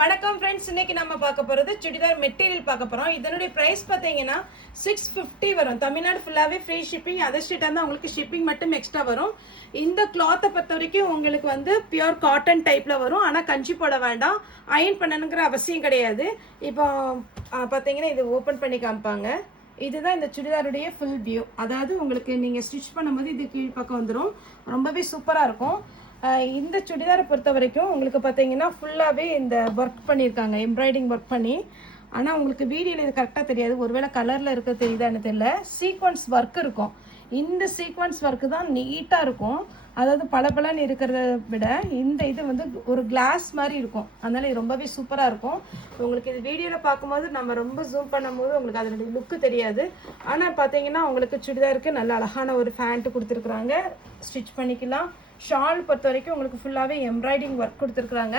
வணக்கம் ஃப்ரெண்ட்ஸ், இன்னைக்கு நம்ம பார்க்க போகிறது சுடிதார் மெட்டீரியல் பார்க்க போகிறோம். இதனுடைய ப்ரைஸ் பார்த்தீங்கன்னா 650 வரும். தமிழ்நாடு ஃபுல்லாகவே ஃப்ரீ ஷிப்பிங். அதர் ஸ்டேட்டாக இருந்தால் உங்களுக்கு ஷிப்பிங் மட்டும் எக்ஸ்ட்ரா வரும். இந்த கிளாத்தை பொறுத்த வரைக்கும் உங்களுக்கு வந்து பியூர் காட்டன் டைப்பில் வரும். ஆனால் கஞ்சி போட வேண்டாம், அயன் பண்ணணுங்கிற அவசியம் கிடையாது. இப்போ பார்த்தீங்கன்னா இது ஓப்பன் பண்ணி காமிப்பாங்க. இதுதான் இந்த சுடிதாருடைய ஃபுல் வியூ. அதாவது உங்களுக்கு நீங்கள் ஸ்டிச் பண்ணும்போது இது கீழ் பக்கம் வந்துடும். ரொம்பவே சூப்பராக இருக்கும். இந்த சுடிதாரை பொறுத்த வரைக்கும் உங்களுக்கு பார்த்தீங்கன்னா ஃபுல்லாகவே இந்த ஒர்க் பண்ணியிருக்காங்க, எம்ப்ராய்டிங் ஒர்க் பண்ணி. ஆனால் உங்களுக்கு வீடியோவில் இது கரெக்டாக தெரியாது, ஒருவேளை கலரில் இருக்க தெரியுதான்னு தெரியல. சீக்வன்ஸ் ஒர்க் இருக்கும். இந்த சீக்வன்ஸ் ஒர்க்கு தான் நீட்டாக இருக்கும். அதாவது பளபளன்னு இருக்கிறத விட இந்த இது வந்து ஒரு கிளாஸ் மாதிரி இருக்கும். அதனால் இது ரொம்பவே சூப்பராக இருக்கும். உங்களுக்கு இது வீடியோவில் பார்க்கும்போது நம்ம ரொம்ப ஜூம் பண்ணும்போது உங்களுக்கு அதனுடைய லுக்கு தெரியாது. ஆனால் பார்த்தீங்கன்னா உங்களுக்கு சுடிதாருக்கு நல்ல அழகான ஒரு ஃபேண்ட்டு கொடுத்துருக்குறாங்க, ஸ்டிச் பண்ணிக்கலாம். ஷால் பொறுத்த வரைக்கும் உங்களுக்கு ஃபுல்லாகவே எம்ப்ராய்டிங் ஒர்க் கொடுத்துருக்குறாங்க.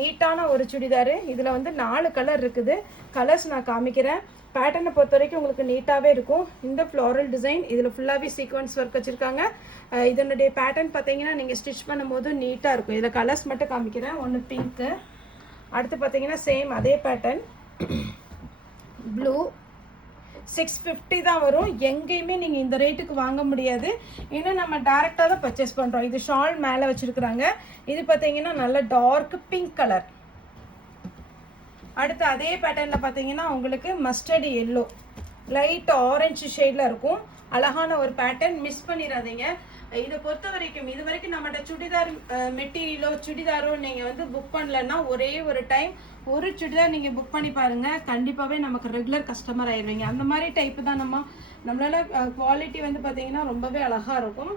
நீட்டான ஒரு சுடிதார். இதில் வந்து 4 கலர் இருக்குது. கலர்ஸ் நான் காமிக்கிறேன். பேட்டர்னை பொறுத்த வரைக்கும் உங்களுக்கு நீட்டாகவே இருக்கும். இந்த ஃப்ளாரல் டிசைன், இதில் ஃபுல்லாகவே சீக்வன்ஸ் ஒர்க் வச்சுருக்காங்க. இதனுடைய பேட்டர்ன் பார்த்தீங்கன்னா நீங்கள் ஸ்டிச் பண்ணும்போது நீட்டாக இருக்கும். இதில் கலர்ஸ் மட்டும் காமிக்கிறேன். ஒன்று பிங்க்கு, அடுத்து பார்த்தீங்கன்னா சேம் அதே பேட்டர்ன் ப்ளூ. 650 தான் வரும். எங்கேயுமே நீங்கள் இந்த ரேட்டுக்கு வாங்க முடியாது. ஏன்னா நம்ம டேரெக்டாக தான் பர்ச்சேஸ் பண்ணுறோம். இது ஷால் மேலே வச்சுருக்குறாங்க. இது பார்த்தீங்கன்னா நல்ல டார்க் பிங்க் கலர். அடுத்து அதே பேட்டர்னில் பார்த்தீங்கன்னா உங்களுக்கு மஸ்டர்ட் எல்லோ, லைட் ஆரஞ்சு ஷேடில் இருக்கும். அழகான ஒரு பேட்டர்ன், மிஸ் பண்ணிடாதீங்க. இதை பொறுத்த வரைக்கும் இது வரைக்கும் நம்மகிட்ட சுடிதார் மெட்டீரியலோ சுடிதாரோ நீங்கள் வந்து புக் பண்ணலன்னா ஒரே ஒரு டைம் ஒரு சுடிதார் நீங்கள் புக் பண்ணி பாருங்கள், கண்டிப்பாகவே நமக்கு ரெகுலர் கஸ்டமர் ஆயிடுவீங்க. அந்த மாதிரி டைப்பு தான் நம்மளால குவாலிட்டி வந்து பார்த்தீங்கன்னா ரொம்பவே அழகாக இருக்கும்.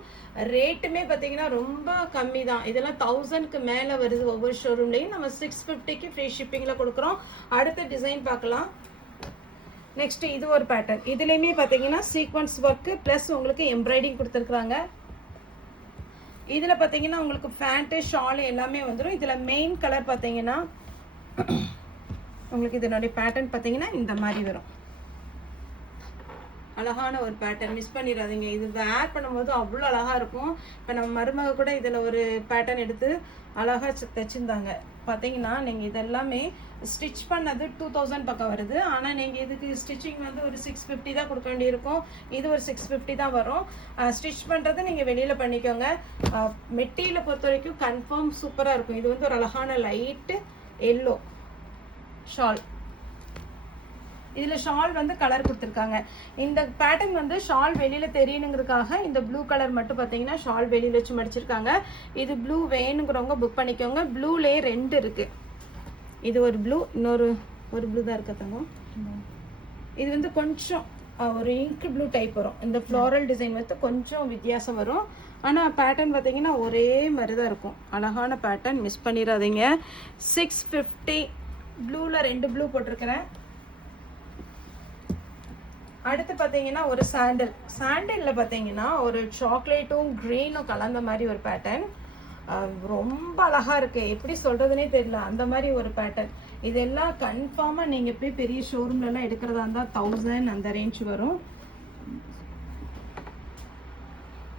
ரேட்டுமே பார்த்தீங்கன்னா ரொம்ப கம்மி தான். இதெல்லாம் 1000க்கு மேலே வருது ஒவ்வொரு ஷோரூம்லேயும். நம்ம 650க்கு ஃப்ரீ ஷிப்பிங்கில் கொடுக்குறோம். அடுத்த டிசைன் பார்க்கலாம். நெக்ஸ்ட் இது ஒரு பேட்டர்ன். இதுலேயுமே பார்த்தீங்கன்னா சீக்வன்ஸ் ஒர்க்கு ப்ளஸ் உங்களுக்கு எம்ப்ராய்டிங் கொடுத்துருக்குறாங்க. இதில் பார்த்தீங்கன்னா உங்களுக்கு ஃபேண்ட்டு ஷாலு எல்லாமே வந்துடும். இதில் மெயின் கலர் பார்த்தீங்கன்னா உங்களுக்கு இதனுடைய பேட்டர்ன் பார்த்தீங்கன்னா இந்த மாதிரி வரும். அழகான ஒரு பேட்டர்ன், மிஸ் பண்ணிடாதீங்க. இது வேர் பண்ணும்போது அவ்வளோ அழகாக இருக்கும். இப்போ நம்ம மருமக கூட இதில் ஒரு பேட்டர்ன் எடுத்து அழகாக தைச்சிருந்தாங்க. பார்த்தீங்கன்னா நீங்கள் இதெல்லாமே ஸ்டிச் பண்ணது 2000 பக்கம் வருது. ஆனால் நீங்கள் இதுக்கு ஸ்டிச்சிங் வந்து ஒரு 650 தான் கொடுக்க வேண்டியிருக்கும். இது ஒரு 650 தான் வரும். ஸ்டிச் பண்ணுறது நீங்கள் வெளியில் பண்ணிக்கோங்க. மெட்டீரியலை பொறுத்த வரைக்கும் கன்ஃபார்ம் சூப்பராக இருக்கும். இது வந்து ஒரு அழகான லைட்டு எல்லோ ஷால். இதில் ஷால் வந்து கலர் கொடுத்துருக்காங்க. இந்த பேட்டர்ன் வந்து ஷால் வெளியில் தெரியணுங்கிறதுக்காக இந்த ப்ளூ கலர் மட்டும் பார்த்தீங்கன்னா ஷால் வெளியில் வச்சு மடிச்சிருக்காங்க. இது ப்ளூ வேணுங்கிறவங்க புக் பண்ணிக்கோங்க. ப்ளூலே 2 இருக்குது. இது ஒரு ப்ளூ, இன்னொரு ப்ளூ தான் இருக்கத்தாங்க. இது வந்து கொஞ்சம் ஒரு இங்க் ப்ளூ டைப் வரும். இந்த ஃப்ளாரல் டிசைன் வந்து கொஞ்சம் வித்தியாசம் வரும். ஆனால் பேட்டர்ன் பார்த்தீங்கன்னா ஒரே மாதிரி தான் இருக்கும். அழகான பேட்டர்ன், மிஸ் பண்ணிடாதீங்க. 650. ப்ளூவில் 2 ப்ளூ போட்டிருக்கிறேன். அடுத்து பார்த்தீங்கன்னா ஒரு சாண்டலில் பார்த்தீங்கன்னா ஒரு சாக்லேட்டும் க்ரீனும் கலந்த மாதிரி ஒரு பேட்டர்ன். ரொம்ப அழகாக இருக்குது. எப்படி சொல்கிறதுனே தெரியல, அந்த மாதிரி ஒரு பேட்டர்ன். இதெல்லாம் கன்ஃபார்மாக நீங்கள் போய் பெரிய ஷோரூம்லலாம் எடுக்கிறதா இருந்தால் 1000 அந்த ரேஞ்ச் வரும்.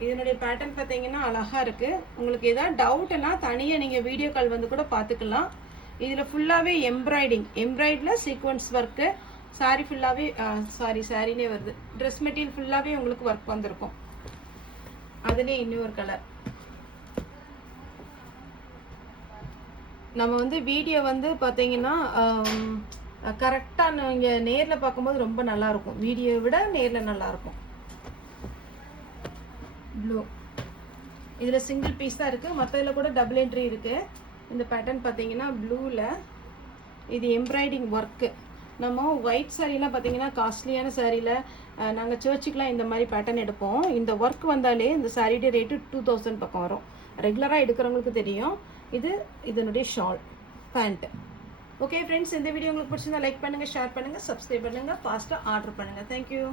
இதனுடைய பேட்டர்ன் பார்த்தீங்கன்னா அழகாக இருக்குது. உங்களுக்கு எதாவது டவுட்னா தனியாக நீங்கள் வீடியோ கால் வந்து கூட பார்த்துக்கலாம். இதில் ஃபுல்லாகவே எம்ப்ராய்டில் சீக்வன்ஸ் ஒர்க்கு. சாரி ஃபுல்லாகவே சாரிலே வருது. ட்ரெஸ் மெட்டீரியல் ஃபுல்லாகவே உங்களுக்கு ஒர்க் வந்திருக்கும். அதுலேயே இன்னொரு கலர். நம்ம வந்து வீடியோ வந்து பார்த்தீங்கன்னா கரெக்டாக நீங்கள் நேரில் பார்க்கும்போது ரொம்ப நல்லாயிருக்கும். வீடியோவை விட நேரில் நல்லாயிருக்கும். ப்ளூ இதில் சிங்கிள் பீஸ் தான் இருக்குது. மற்றதில் கூட டபுள் என்ட்ரி இருக்குது. இந்த பேட்டர்ன் பார்த்தீங்கன்னா ப்ளூவில் இது எம்ப்ராய்டிங் ஒர்க்கு. நம்ம ஒயிட் சாரீலாம் பார்த்தீங்கன்னா காஸ்ட்லியான சாரியில் நாங்கள் சர்ச்சுக்கெலாம் இந்த மாதிரி பேட்டர்ன் எடுப்போம். இந்த ஒர்க் வந்தாலே இந்த சாரியுடைய ரேட்டு 2000 பக்கம் வரும். ரெகுலராக எடுக்கிறவங்களுக்கு தெரியும். இதனுடைய ஷால் பேண்ட்டு. ஓகே ஃப்ரெண்ட்ஸ், இந்த வீடியோ உங்களுக்கு பிடிச்சிருந்தா லைக் பண்ணுங்கள், ஷேர் பண்ணுங்கள், சப்ஸ்கிரைப் பண்ணுங்கள், ஃபாஸ்ட்டாக ஆர்டர் பண்ணுங்கள். தேங்க்யூ.